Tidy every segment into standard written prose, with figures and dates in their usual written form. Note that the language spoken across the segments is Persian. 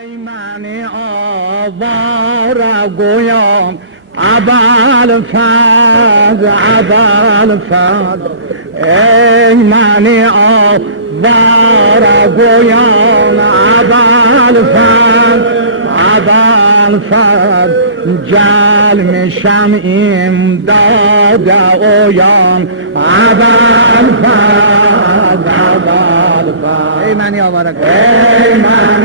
ای من آواره گویان ابوالفضل ابوالفضل ای من آواره گویان ابوالفضل ابوالفضل جل میشم امداد اویان ابوالفضل ابوالفضل ای من آواره گویان ای من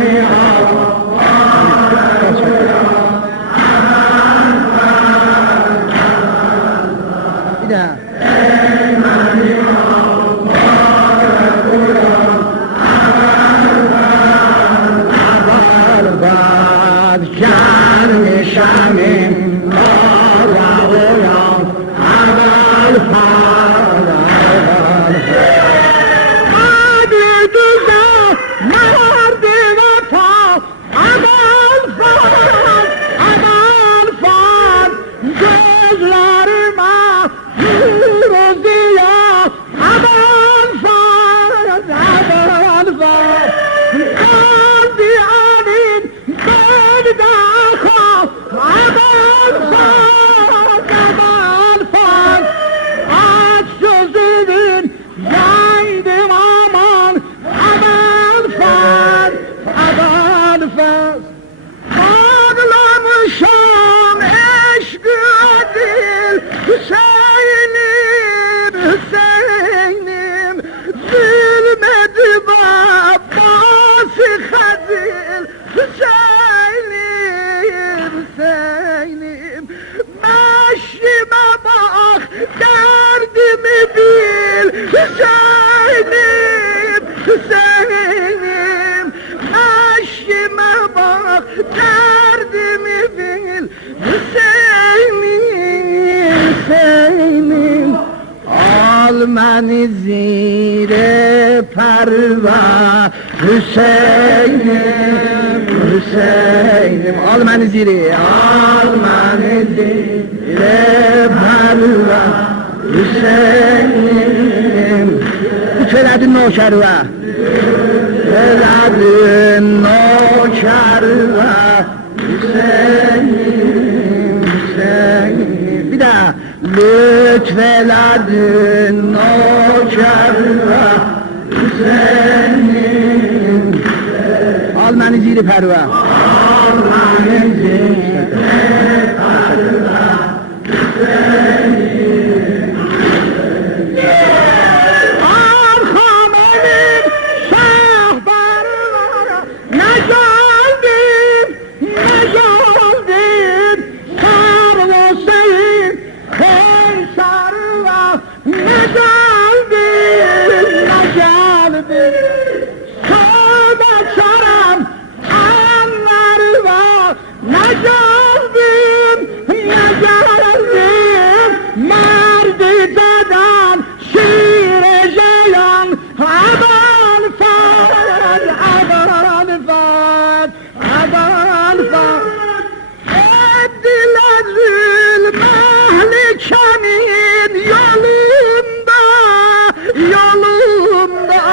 من زیر پروا حسینم حسینم آل من زیر پروا حسینم چرد نوکروا چرد نوکروا حسینم حسینم بیده لطف لدن نوکر و حسینیم آل من زیر پروا آل من زیر پروا حسینیم آل خامنیم شاه برورا نجالدیم نجالدیم سر و سید خیسر و نجالدیم نجالدیم ساده شرم انور و نجالدیم نجالدیم مردی دادن شیر جیان ابوالفضل ابوالفضل ابوالفضل دل المهلکمین yolunda yolunda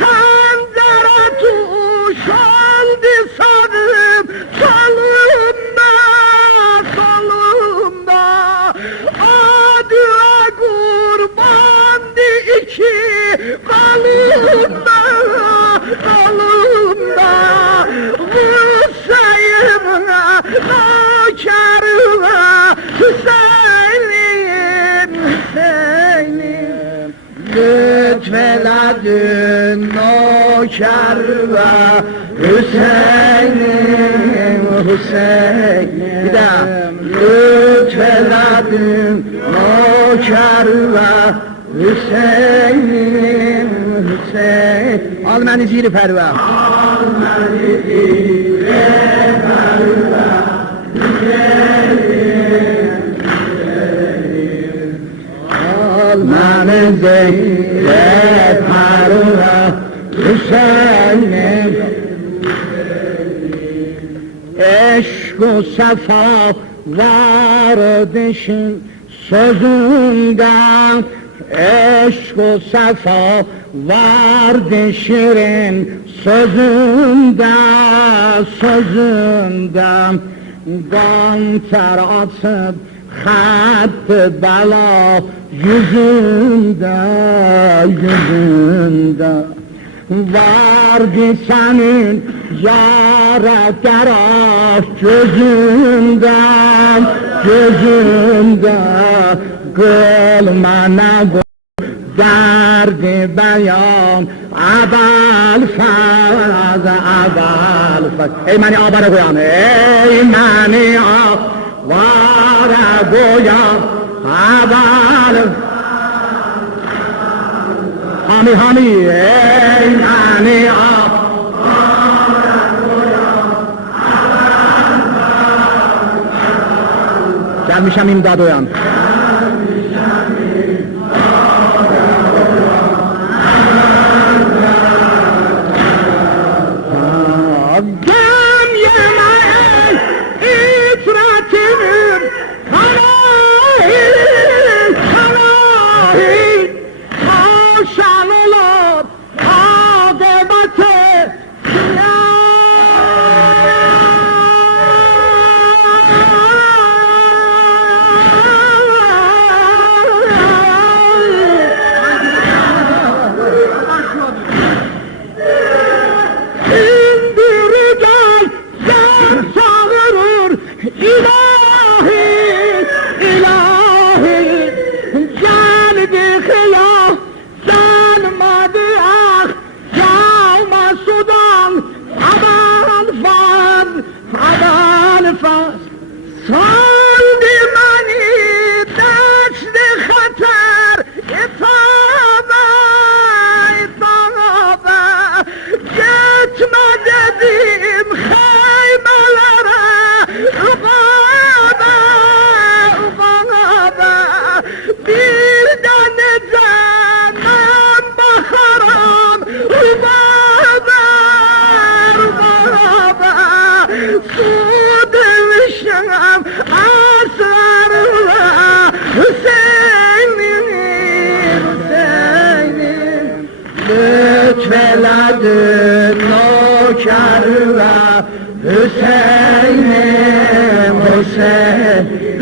xəncərə tuşandı sanım solunda solunda adıra qurbandı iki qalında qalında Hüseyin'e nökərə Hüseyin'im Hüseyin'im lütfeledin nöker ve Hüseyin'im Hüseyin'im bir de lütfeledin nöker ve Hüseyin'im Hüseyin al beni ziri perva al beni ziri perva من زیر پروا حسینم عشق و صفا وردشین sözünden eşk o sefa vardı şirin sözünden sözünden ganter atıp xətt bəla yüzündə vardı sənin yara tərəf gözündə qıl mənə derdi beyan abal faz ey məni abara qoyan ey məni avara qoyan abal hami ey məni avara qoyan gelmişəm imdad oyan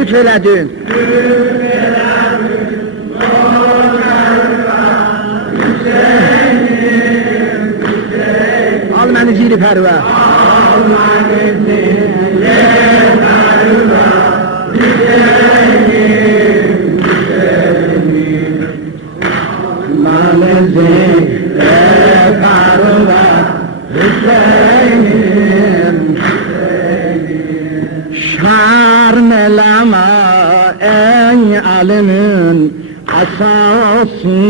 Lütfeledin al məni zili pərvə şarmelama ey alimin asası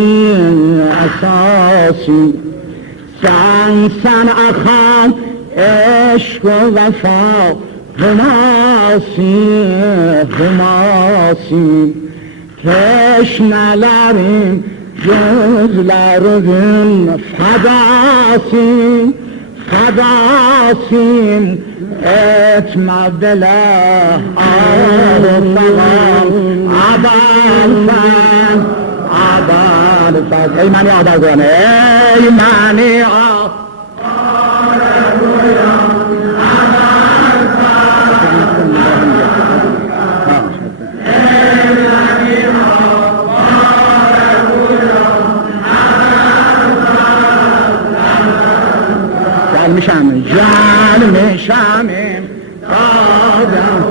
sen akan eşk ve vefa hümasi teşnelerin gözlerin fadasin etme bela abal fan ey məni abal qoyan ey məni gelmişəm imdadım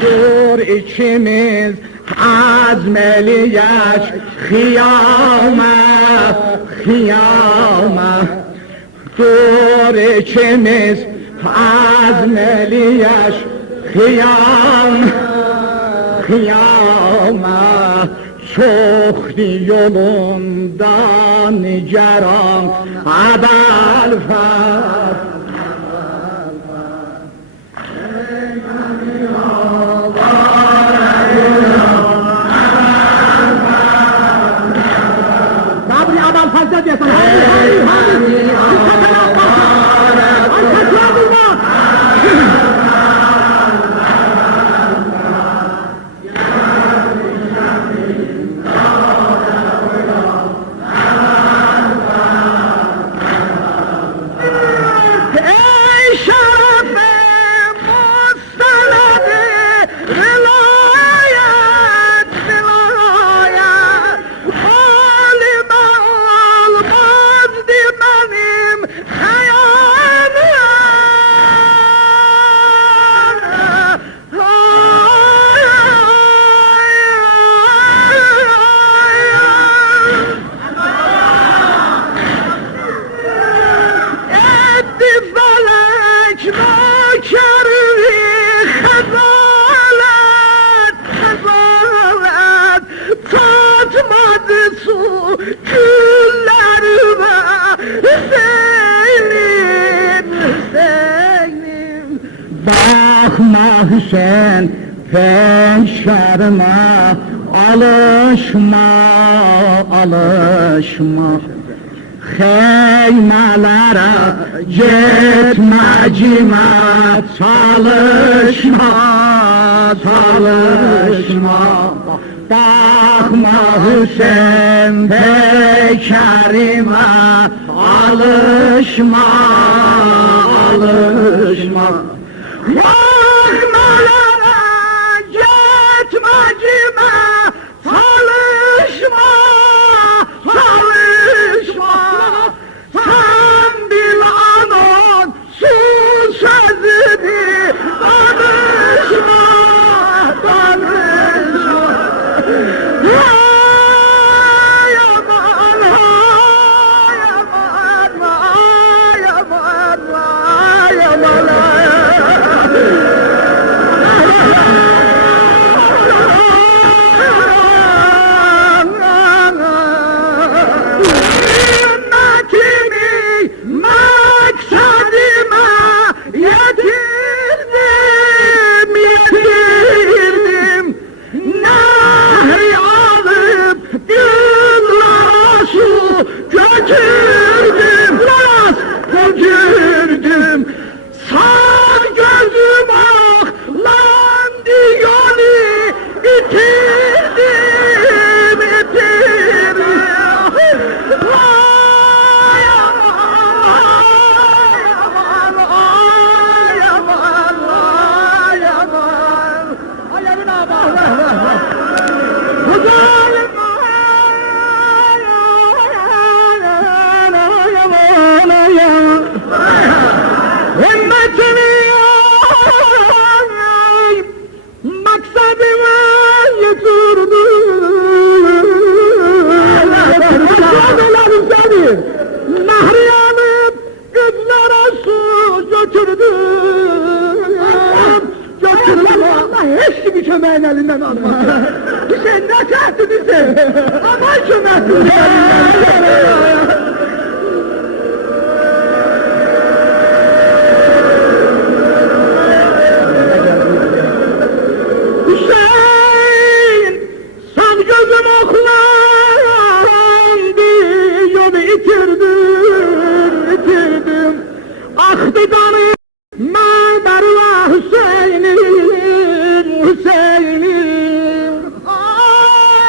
dur ikimiz azmeliyek kıyama dur Yaşıyor ikimiz azmeli yaş Kıyama çok yolundan niceran Adal far Sabri adam fazla diyorsun. Bakma Hüseyin penşerime alışma Heymelere gitme cimet çalışma Bakma Hüseyin peşerime alışma Bakmalara gitme cime çalışma Sen bil anon su sözünü danışma Götürdüm sağ gözüm aklandı yolu bitirdim Ay maksadıma yetirdim Nahri alıp kızlara su götürdüm Allah hiç çömeğin elinden almaz Hüseyin ne çahtın Hüseyin aman çömeğin Hüseyin sağ gözüm oklandı yolu itirdim aktı kanı Merva Hüseyin'im ay